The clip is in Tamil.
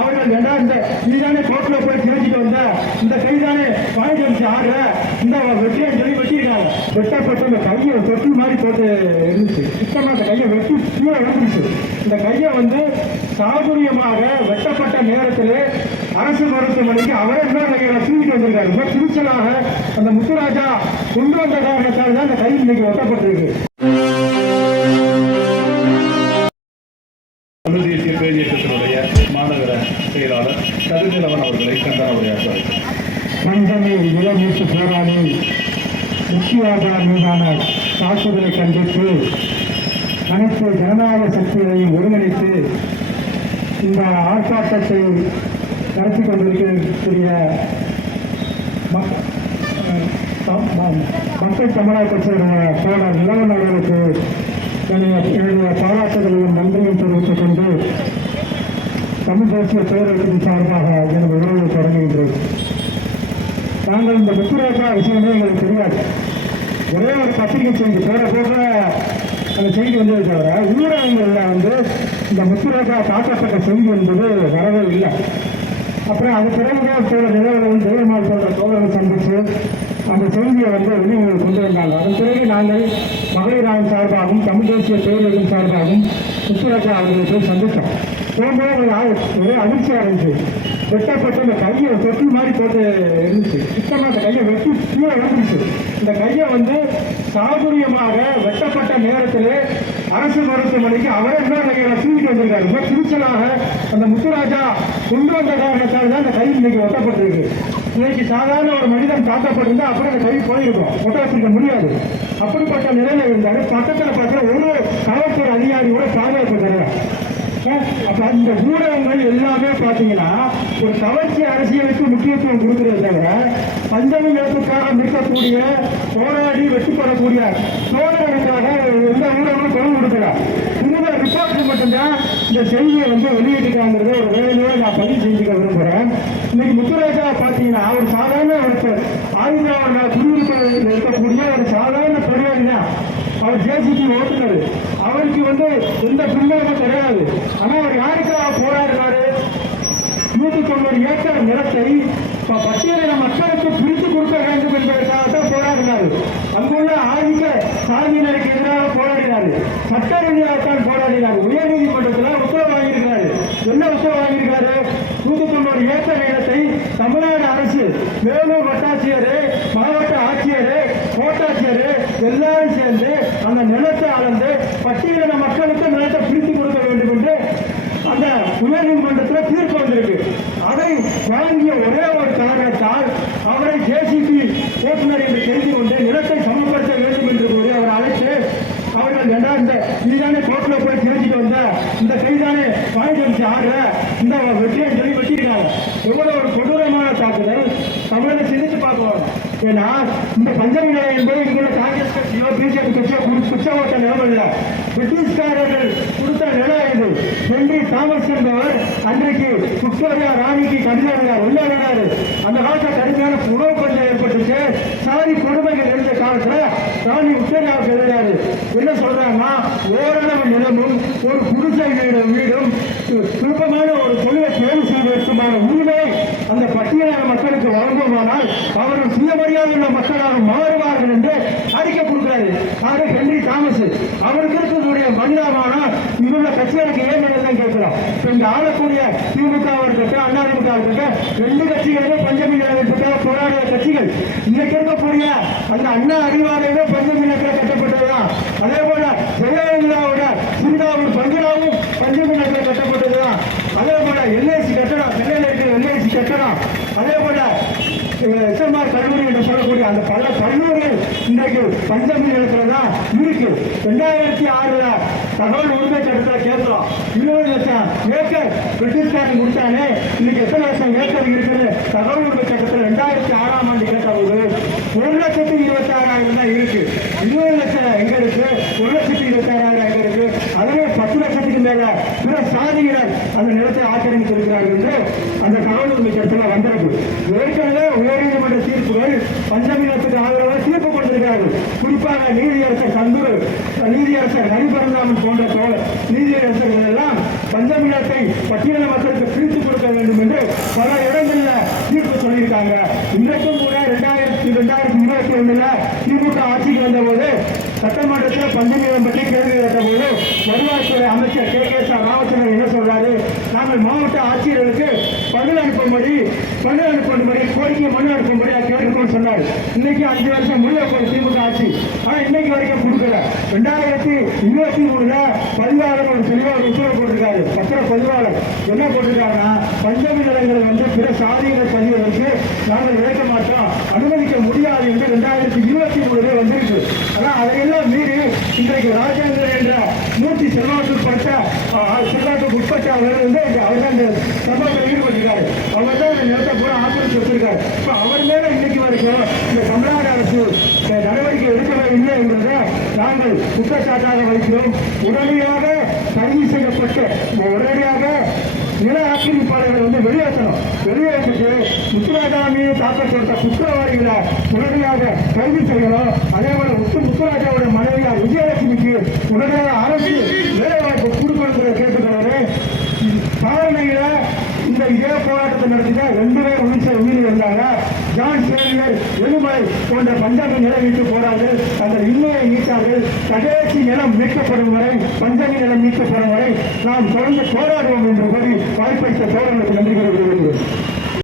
அவர்கள் இந்த நீதானே கோர்ட்ல போய் தெரிஞ்சுட்டு வந்த இந்த கைதானே வாங்கிட்டு ஆடுற இந்த வெட்டியை சொல்லி வெட்டியிருக்காங்க. வெட்டப்பட்டு இந்த கையை தொட்டி மாதிரி போட்டு இருந்துச்சு. சுத்தமாக அந்த கையை வெட்டி கீழே வந்துருச்சு. இந்த கையை சாதுரியமாக வெட்டப்பட்ட நேரத்தில் அரசு மருத்துவமனைக்கு அவரை தூக்கிட்டு வந்திருக்காரு. ரொம்ப துணிச்சலாக அந்த முத்துராஜா கொண்டு வந்த காரணத்தால் தான் அந்த கை இன்னைக்கு வெட்டப்பட்டிருக்கு. தமிழ் தேசிய பேர் இயக்கத்தினுடைய மாநகர செயலாளர் கருநிலவன் அவர்களை கண்டன உரையாற்றுவார். பஞ்சமில் இளமீட்டு போராளி முக்கியாதா மீதான தாக்குதலை கண்டித்து அனைத்து ஜனநாயக சக்திகளையும் ஒருங்கிணைத்து இந்த ஆர்ப்பாட்டத்தை நடத்தி கொண்டிருக்கக்கூடிய மக்கள் தமிழக கட்சியுடைய தோழர் நிலவன் அவர்களுக்கு என்னுடைய பாராட்டுகளையும் நன்றியும் தெரிவித்துக் கொண்டு தமிழ் தேசிய பேரவையின் சார்பாக எனது உறவை தொடங்குகின்றேன். நாங்கள் இந்த முத்துராஜா விஷயமே எங்களுக்கு தெரியாது. ஒரே ஒரு பத்திரிகை செய்தி போற அந்த செய்தி வந்ததை தவிர ஊடகங்களில் இந்த முத்துராஜா தாக்கப்பட்ட செய்தி என்பது வரவே இல்லை. அப்புறம் அது பிறகுதான் தோழர் நிலவரம் ஜெயமால் போன்ற தோழர்கள் சந்தித்து அந்த செய்தியை வெளியே கொண்டு வந்தாங்க. அதன் பிறகு நாங்கள் மகளிர் ஆணையம் சார்பாகவும் தமிழ் தேசிய பேரவையின் சார்பாகவும் முத்துராஜா அவர்களை போய் சந்தித்தோம். போகும்போது ஒரே அதிர்ச்சியாக இருந்துச்சு. வெட்டப்பட்டு இந்த கையை தொட்டி மாதிரி போட்டு இருந்துச்சு. சுத்தமாக அந்த கையை வெட்டி கீழே வந்துருச்சு. இந்த கையை சாதுரியமாக வெட்டப்பட்ட நேரத்தில் அரசு மருத்துவமனைக்கு அவரை தூக்கிட்டு வந்திருக்காரு. ரொம்ப துணிச்சலாக அந்த முத்துராஜா கொண்டு வந்த காரணத்தால் தான் அந்த கை இன்னைக்கு ஒட்டப்பட்டிருக்கு. இன்னைக்கு சாதாரண ஒரு மனிதன் தாக்கப்பட்டிருந்தா அப்புறம் அந்த கை போயிருக்கும், ஒட்ட வச்சிருக்க முடியாது. அப்படிப்பட்ட நிலையில இருந்தாரு. பக்கத்தில் பார்த்தா ஒரு காவல்துறை அதிகாரி கூட பாதுகாப்பு தருவார். அப்ப இந்த ஊடகங்கள் எல்லாமே பாத்தீங்கன்னா ஒரு கவர்ச்சி அரசியலுக்கு முக்கியத்துவம் கொடுக்கிறது தவிர பஞ்சமி இழப்புக்காக நிற்கக்கூடிய போராடி வெற்றிப்படக்கூடிய சோதனைக்காக எந்த ஊடகங்களும் குரல் கொடுக்கல. இந்த ரிப்போர்ட் மட்டும்தான் இந்த செய்தியை வெளியிட்டிருக்காங்கிறத ஒரு வேலையோட நான் பதிவு செஞ்சுக்க விரும்புகிறேன். இன்னைக்கு முத்துராஜா பார்த்தீங்கன்னா ஒரு சாதாரண ஒரு ஆயுத குடியிருப்பில் இருக்கக்கூடிய ஒரு சாதாரண பெரியாரி தான். அவர் ஜேசிபி ஓட்டுநர். அவருக்கு எந்த பின்னமும் கிடையாது. ஆனா அவர் யாருக்காக போராடினாரு? 190 ஏக்கர் நிலத்தை பட்டியலின மக்களுக்கு பிரித்து கொடுக்க வேண்டும் என்பதற்காகத்தான் போராடினார். அங்குள்ள ஆதிக்க சாதியினருக்கு எதிராக போராடினார். சட்ட ரீதியாகத்தான் போராடினார். உயர்நீதிமன்றத்தில் உத்தரவு வாங்கியிருக்கிறாரு. என்ன உத்தரவு வாங்கியிருக்காரு? 190 ஏக்கர் நிலத்தை தமிழ்நாடு அரசு வேலூர் வட்டாட்சியர், மாவட்ட ஆட்சியர், கோட்டாட்சியர் எல்லாரும் சேர்ந்து அந்த நிலத்தை அளந்து பட்டியலின மக்களுக்கு நிலத்தை பிரித்து கொடுக்க வேண்டும் என்று அந்த உயர்நீதிமன்றத்தில் தீர்ப்பு வந்திருக்கு. அதை வாங்கிய ஒரே ஒரு காரணத்தால் அவரை ஜேசிபி ஓட்டுநர் என்று தெரிந்து கொண்டு நிலத்தை சமப்படுத்த வேண்டும் என்று கூறி அவர் அழைத்து அவர்கள் இந்த நீதானே கோர்ட்ல போய் தெரிஞ்சுட்டு வந்த இந்த கைதானே வாங்கிட்டு ஆடுற இந்த வெற்றியை சொல்லி வெட்டியிருக்காங்க. எவ்வளவு ஒரு கொடூரமான தாக்குதல் தமிழக சிந்தித்து பார்க்கலாம். ஏன்னா இந்த பஞ்சமி நிலை என்பது இங்குள்ள காங்கிரஸ் கட்சியோ பிஜேபி கட்சியோ குற்றவாட்ட நிலம் இல்லை. பிரிட்டிஷ்காரர்கள் கொடுத்த நிலம் இது. ஹென்றி தாமஸ் என்பவர் அன்றைக்கு விக்டோரியா ராணிக்கு கடிதம் உள்ளாரு. அந்த காலத்தில் கடுமையான உணவு பஞ்சம் ஏற்பட்டுச்சு. சாதி கொடுமைகள் இருந்த காலத்துல ராணி விக்டோரியாவுக்கு எழுதினாரு. என்ன சொல்றாங்கன்னா ஓரளவு நிலமும் ஒரு குடிசை வீடும் விருப்பமான ஒரு தொழிலை தேர்வு செய்வதற்குமான உரிமை அந்த பட்டியலான மக்களுக்கு வழங்குமானால் அவர்கள் சுயமரியாதை உள்ள மக்களாக மாறுவார்கள் என்று அறிக்கை கொடுக்கிறாரு. ஆறு ஹென்றி தாமஸ். அவருக்கு இருக்கக்கூடிய மனிதாமானா இங்குள்ள கட்சிகளுக்கு ஏன் தான் கேட்கிறோம். இங்க ஆளக்கூடிய திமுக இருக்கட்டும், அதிமுக இருக்கட்டும், ரெண்டு கட்சிகளுமே பஞ்சமி நிலத்திற்காக போராடிய கட்சிகள். இன்னைக்கு இருக்கக்கூடிய அந்த அண்ணா அறிவாலயமே பஞ்சமி நிலத்தில் கட்டப்பட்டதுதான். அதே போல ஜெயலலிதாவோட சிந்தாவூர் பங்களாவும் பஞ்சமி நிலத்தில் கட்டப்பட்டதுதான். அதே போல எல்ஐசி கட்டணம், சென்னையில் இருக்கிற எல்ஐசி கட்டணம், அதே போல எஸ்எம்ஆர் கல்லூரி என்று சொல்லக்கூடிய அந்த பல கல்லூரிகள் இன்றைக்கு பஞ்சமி நிலத்துல தான் இருக்கு. 2006 தகவல் உரிமை சட்டத்தில் கேட்கிறோம். 20 லட்சம் ஏக்கர் பிரிட்டிஷ்காரன் கொடுத்தானே, இன்னைக்கு எத்தனை லட்சம் ஏக்கர் இருக்குது? தகவல் உரிமை சட்டத்தில் 2006ஆம் ஆண்டு கேட்டபோது 1,26,000 தான் இருக்கு. 20 லட்சம் எங்க இருக்கு? 1,26,000 எங்க இருக்கு? அதுவே 10 லட்சத்துக்கு மேல பிற சாதியினர் அந்த நிலத்தை ஆக்கிரமித்து இருக்கிறார்கள் என்று அந்த தகவல் உரிமை சட்டத்தில் வந்திருக்கு. ஏற்கனவே உயர்நீதிமன்ற தீர்ப்புகள் பஞ்சமி நிலத்துக்கு ஆதரவாக தீர்ப்பு கொடுத்திருக்கிறார்கள். குறிப்பாக நீதியரசர் சந்துரு, நீதியரசர் ஹரிபரந்தாமன் போன்ற நீதியரசர்கள் எல்லாம் பஞ்சமி நிலத்தை பட்டியலின மக்களுக்கு பிரித்து கொடுக்க வேண்டும் என்று பல இடங்களில் தீர்ப்பு சொல்லியிருக்காங்க. இன்றைக்கும் கூட 2021 திமுக ஆட்சிக்கு வந்தபோது சட்டமன்றத்தில் பஞ்சமீதம் பற்றி கேள்வி கேட்டபோது வருவாய்த்துறை அமைச்சர் KK ராமச்சந்திரன் என்ன சொல்றாரு, நாங்கள் மாவட்ட ஆட்சியர்களுக்கு பதில் அனுப்பும்படி கோரிக்கை மனு அனுப்பும்படி கேட்டுக்கோன்னு சொன்னார். இன்னைக்கு 5 வருஷம் முடிய போய் திமுக ஆட்சி, ஆனா இன்னைக்கு வரைக்கும் கொடுக்கல. 2023 பதிவாளர் ஒரு தெளிவாக உத்தரவு போட்டிருக்காரு. பத்திர பதிவாளர் என்ன போட்டிருக்காருன்னா, பஞ்சமி நிலங்களை பிற சாதியினர் பதிவதற்கு நாங்கள் இழக்க மாட்டோம், அனுமதிக்க முடியாது என்று 2023 வந்திருக்கு. ஆனா அதையெல்லாம் மீறி இன்றைக்கு ராஜேந்திரன் என்ற மூர்த்தி செல்வாக்கு உட்பட்ட அவர் அவர் தான் இந்த சம்பவத்தில் ஈடுபட்டிருக்காரு. அவர் தான் இந்த நிலத்தை பூரா ஆக்கிரமிச்சு வச்சிருக்காரு. இப்போ அவர் மேல இன்னைக்கு வரைக்கும் இந்த தமிழ்நாடு அரசு நடவடிக்கை எடுக்கவே இல்லை என்பதை நாங்கள் குற்றச்சாட்டாக வைக்கிறோம். உடனடியாக கைது செய்யப்பட்டு உடனடியாக நில ஆக்கிரமிப்பாளர்கள் வெளியேற்றணும். வெளியேற்றிட்டு முத்துராஜா மீது தாக்கல் கொடுத்த குற்றவாளிகளை உடனடியாக கைது செய்யணும். அதே போல முத்துராஜாவோட மனைவியார் விஜயலட்சுமிக்கு உடனடியாக அரசு வேலைவாய்ப்பு கொடுக்கணுங்கிற கேட்டுக்கிறாரு. சாரணையில இந்த இதே போராட்டத்தை நடத்திட்ட 2 பேர் உயிர் இருந்தாங்க. ஜான் சேவியர் எலுமலை போன்ற பஞ்சாபி நிலம் மீட்டு போரார்கள் தங்கள் இன்னையை மீட்டார்கள். கடைசி நிலம் மீட்கப்படும் வரை, பஞ்சாபி நிலம் மீட்கப்படும் வரை நாம் தொடர்ந்து போராடுவோம் என்று கூறி வாய்ப்பளித்த தோழர்களுக்கு நன்றி கூறுகிறேன்.